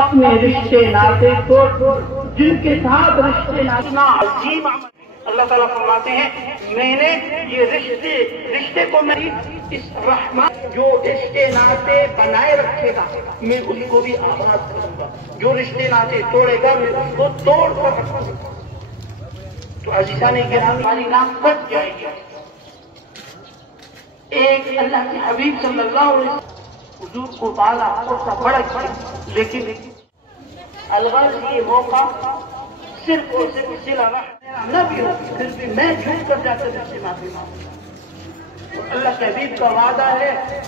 اپنے رشتے ناطے کو جن کے ساتھ رشتے ناطے عظیم اللہ تعالیٰ فرماتے ہیں میں نے یہ رشتے کو میں اس رحمت جو رشتے ناطے بنائے رکھے گا میں اس کو بھی آباد کروں گا، جو رشتے ناطے توڑے گا میں اس کو توڑ کر رکھوں گا۔ تو عزیزان گرامی ہماری نام کٹ جائے گی۔ ایک اللہ کے حبیب صلی اللہ علیہ وسلم حضور کو بالا اس کا بڑا کیا، لیکن الغرض یہ موقع صرف اور صرف صلہ رحم نہ بھی ہو، پھر بھی میں جھوٹ کر جا کر اس سے معافی مانگوں۔ اللہ کے حبیب کا وعدہ ہے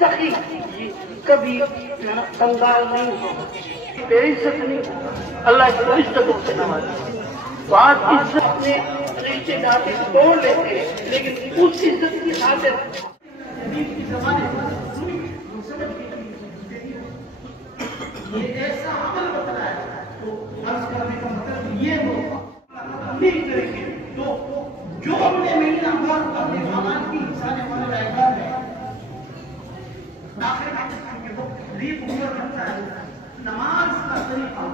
سخی کبھی کنگال نہیں ہوگا، بے عزت نہیں ہوگا، اللہ اس کو عزتوں سے نوازے۔ تو آج عزت اپنے رشتے ناطے توڑ لیتے ہیں، لیکن اس عزت کی خاطر یہ ایسا عمل بتایا ہے تو فرض کرنے کا مطلب یہ ہوگا نہیں کریں گے تو جو اپنے مہینہ بھر اپنے خاندان کی انسان والے رہتا ہے آخر میں وہ قریب عمر رکھتا ہے، نماز کا طریقہ